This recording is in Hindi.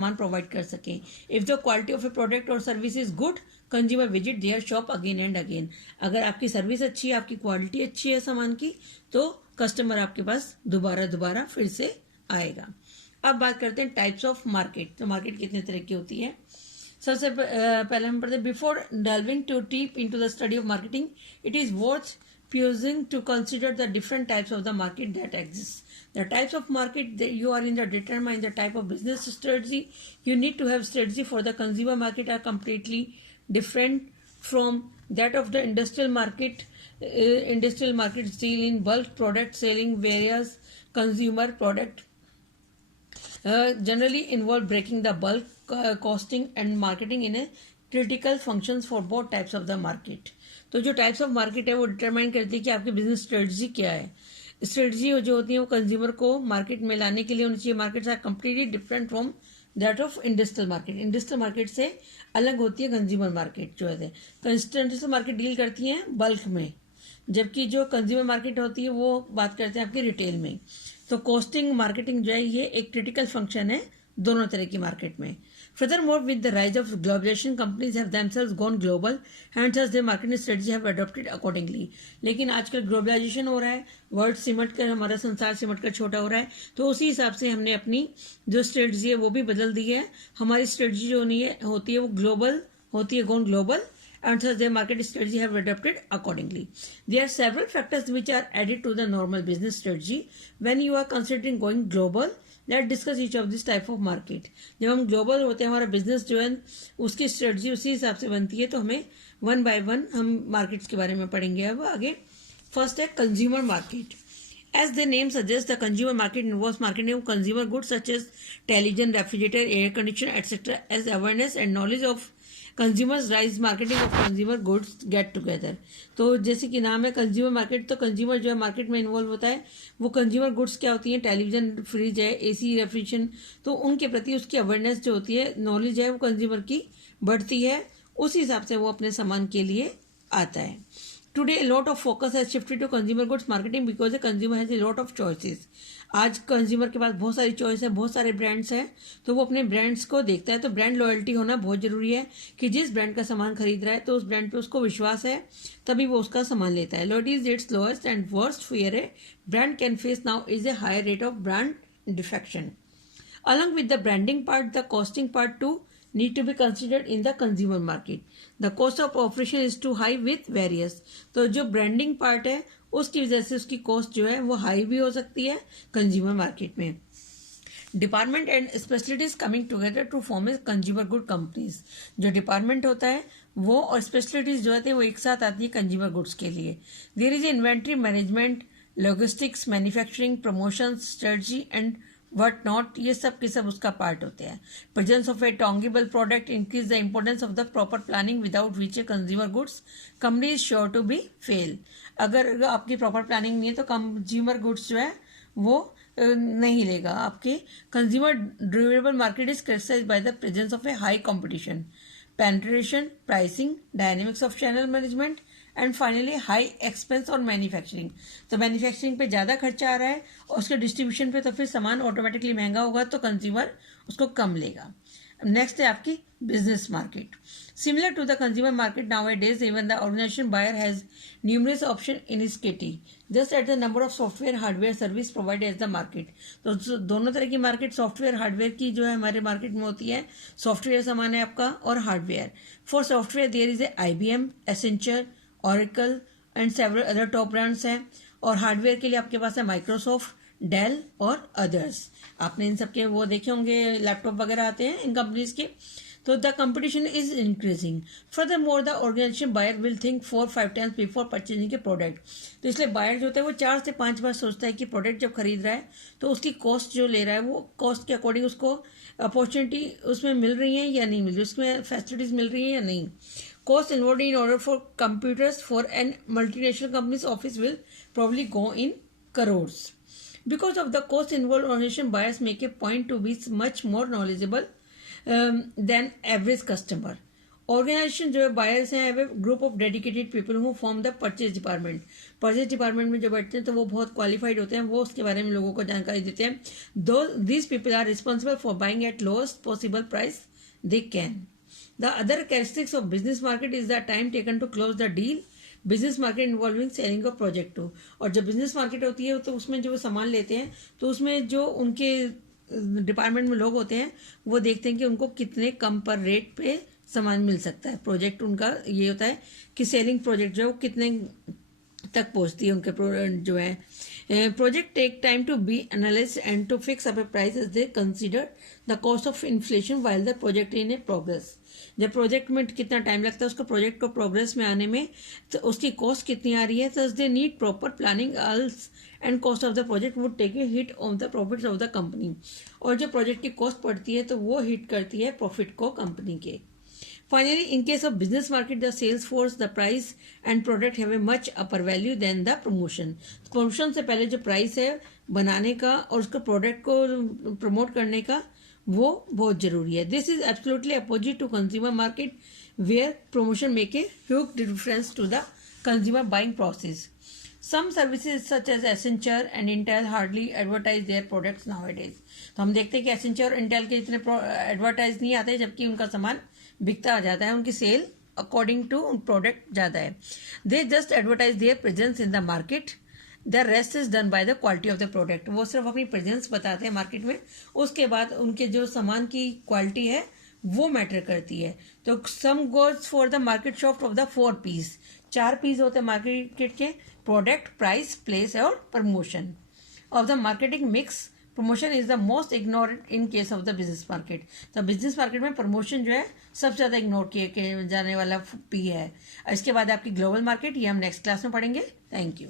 सामान प्रोवाइड कर सकें. If the quality of a product और service is good, consumer visit their shop again and again. अगर आपकी सर्विस अच्छी है, आपकी क्वालिटी अच्छी है सामान की, तो कस्टमर आपके पास दोबारा फिर से आएगा. अब बात करते हैं टाइप्स ऑफ मार्केट. तो मार्केट कितने तरह की होती है. सबसे पहले हम पढ़ते हैं, before delving too deep into the study of marketing, it is worth pausing to consider the different types of the market that exist. The types of market that you are in the determine the type of business strategy you need to have. Strategy for the consumer market are completely different from that of the industrial market. Industrial markets deal in bulk product selling various consumer product. Generally involve breaking the bulk costing and marketing in a critical functions for both types of the market. तो जो टाइप्स ऑफ मार्केट है वो डिटरमाइन करती है कि आपकी बिजनेस स्ट्रेटजी क्या है. स्ट्रेटजी जो होती है वो कंज्यूमर को मार्केट में लाने के लिए होनी चाहिए. Markets are completely different from that of industrial market. Industrial market से अलग होती है कंज्यूमर मार्केट जो है. इंडस्ट्रियल मार्केट डील करती है बल्क में, जबकि जो कंज्यूमर मार्केट होती है वो बात करते हैं आपकी रिटेल में. तो कॉस्टिंग मार्केटिंग जो है ये एक क्रिटिकल फंक्शन है दोनों तरह की मार्केट में. Furthermore, with the rise of globalization, companies have themselves gone global, hence their marketing strategy have adopted accordingly. लेकिन आजकल ग्लोबलाइजेशन हो रहा है, वर्ल्ड सिमट कर, हमारा संसार सिमट कर छोटा हो रहा है, तो उसी हिसाब से हमने अपनी जो स्ट्रेटजी है वो भी बदल दी है. हमारी स्ट्रेटजी जो होती है वो ग्लोबल होती है, gone global, and thus their market strategy have adapted accordingly. There are several factors which are added to the normal business strategy when you are considering going global. Let discuss each of this type of market. जब हम ग्लोबल होते हैं, हमारा बिजनेस जो है उसकी स्ट्रेटजी उसी हिसाब से बनती है. तो हमें वन बाय वन हम मार्केट्स के बारे में पढ़ेंगे अब आगे. फर्स्ट है consumer market. As the name suggests, the consumer market involves marketing of consumer goods such as television, refrigerator, air conditioner, etc. As awareness and knowledge of consumers rise, marketing of consumer goods get together. तो जैसे कि नाम है कंज्यूमर मार्केट, तो कंज्यूमर जो है मार्केट में इन्वॉल्व होता है. वो कंज्यूमर गुड्स क्या होती हैं, टेलीविजन, फ्रिज है, एसी, रेफ्रिजरेशन, तो उनके प्रति उसकी अवेयरनेस जो होती है, नॉलेज है, वो कंज्यूमर की बढ़ती है. उस हिसाब से वो अपने सामान के लिए आता है. Today, a lot of focus has shifted to consumer goods marketing because the consumer has a lot of choices. आज कंज्यूमर के पास बहुत सारी चॉइस है, बहुत सारे ब्रांड्स हैं, तो वो अपने ब्रांड्स को देखता है. तो ब्रांड लॉयल्टी होना बहुत जरूरी है कि जिस ब्रांड का सामान खरीद रहा है तो उस ब्रांड पे उसको विश्वास है, तभी वो उसका सामान लेता है. Loyalty is its lowest and worst fear a brand can face now is a higher rate of brand defection. Along with the branding part, the costing part too need to be considered in the consumer market. The cost of operation is too high with various. तो जो ब्रांडिंग पार्ट है उसकी वजह से उसकी कॉस्ट जो है वो हाई भी हो सकती है कंज्यूमर मार्केट में. Department and specialities coming together to form a consumer good companies. जो डिपार्टमेंट होता है वो और स्पेशलिटीज जो होते हैं वो एक साथ आती है कंज्यूमर गुड्स के लिए. There is inventory management, logistics, manufacturing, promotion, strategy and what not, ये सब के सब उसका पार्ट होते हैं. Presence of a tangible product increase the importance of the proper planning without which a consumer goods company is sure to be fail. अगर आपकी प्रॉपर प्लानिंग नहीं है तो कंज्यूमर गुड्स जो है वो नहीं लेगा. आपके consumer durable market is characterised by the presence of a high competition, penetration, pricing, dynamics of channel management and finally high expense और मैन्युफैक्चरिंग. तो मैन्युफैक्चरिंग पे ज़्यादा खर्चा आ रहा है और उसके डिस्ट्रीब्यूशन पे तो फिर सामान ऑटोमेटिकली महंगा होगा, तो कंज्यूमर उसको कम लेगा. नेक्स्ट है आपकी business market. Similar to the consumer market nowadays even the organization buyer has numerous option in his kitty just at the number of software hardware service provided as the market. तो दोनों तरह की मार्केट सॉफ्टवेयर हार्डवेयर की जो है हमारे मार्केट में होती है. सॉफ्टवेयर सामान है आपका और hardware. For software there is a IBM, Accenture, Oracle and several other top brands हैं. और हार्डवेयर के लिए आपके पास है माइक्रोसॉफ्ट, डेल और अदर्स. आपने इन सबके वो देखे होंगे, लैपटॉप वगैरह आते हैं इन कंपनीज के. तो the competition is increasing. Furthermore the organisation buyer will think 4-5 times before purchasing a product. तो इसलिए बायर जो होता है वो 4 से 5 बार सोचता है कि प्रोडक्ट जब खरीद रहा है तो उसकी कॉस्ट जो ले रहा है वो कॉस्ट के अकॉर्डिंग उसको अपॉर्चुनिटी उसमें मिल रही है या नहीं मिल रही, उसमें फैसिलिटीज मिल रही है या नहीं. Cost involved in order for computers for an multinational company's office will probably go in crores. Because of the cost involved, organization buyers make a point to be much more knowledgeable than average customer. Organisation जो है बायर्स हैं group of dedicated people who form the purchase department. Purchase department में जो बैठते हैं तो वो बहुत क्वालिफाइड होते हैं, वो उसके बारे में लोगों को जानकारी देते हैं। दो these people are responsible for buying at lowest possible price they can. The other characteristics of business market is the time taken to close the deal. Business market involving selling of project to. और जब बिजनेस मार्केट होती है तो उसमें जो सामान लेते हैं तो उसमें जो उनके डिपार्टमेंट में लोग होते हैं वो देखते हैं कि उनको कितने कम पर रेट पे सामान मिल सकता है। प्रोजेक्ट उनका ये होता है कि सेलिंग प्रोजेक्ट जो है वो कितने तक पहुंचती है उनके जो है। Project take time to be analyse and to fix up a price as they consider the cost of inflation while the project in a progress. जब प्रोजेक्ट में कितना टाइम लगता है उसको प्रोजेक्ट को प्रोग्रेस में आने में, तो उसकी कॉस्ट कितनी आ रही है, तो they need proper planning else and cost of the project would take a hit on the profits of the company. और जो प्रोजेक्ट की कॉस्ट पड़ती है तो वो हिट करती है प्रॉफिट को कंपनी के। Finally, in case of business market, the sales force, the price and product have a much upper value than the promotion. Promotion से पहले जो प्राइस है बनाने का और उसको प्रोडक्ट को प्रमोट करने का वो बहुत जरूरी है। This is absolutely opposite to consumer market where promotion make a huge difference to the consumer buying process. Some services such as Accenture and Intel hardly advertise their products nowadays. तो हम देखते हैं कि Accenture और Intel के इतने एडवर्टाइज नहीं आते जबकि उनका सामान बिकता आ जाता है, उनकी सेल अकॉर्डिंग टू प्रोडक्ट ज़्यादा है। They just advertise there presence in the market, the rest is done by the quality of the product. वो सिर्फ अपनी प्रेजेंस बताते हैं मार्केट में, उसके बाद उनके जो सामान की क्वालिटी है वो मैटर करती है। तो same goes for the market shop of the 4 P's। 4 P's होते हैं मार्केट के, प्रोडक्ट, प्राइस, प्लेस और promotion. Of the marketing mix promotion is the most ignored in case of the business market. तो बिजनेस मार्केट में प्रमोशन जो है सबसे ज़्यादा इग्नोर किए जाने वाला पी है। इसके बाद आपकी ग्लोबल मार्केट, ये हम नेक्स्ट क्लास में पढ़ेंगे। Thank you.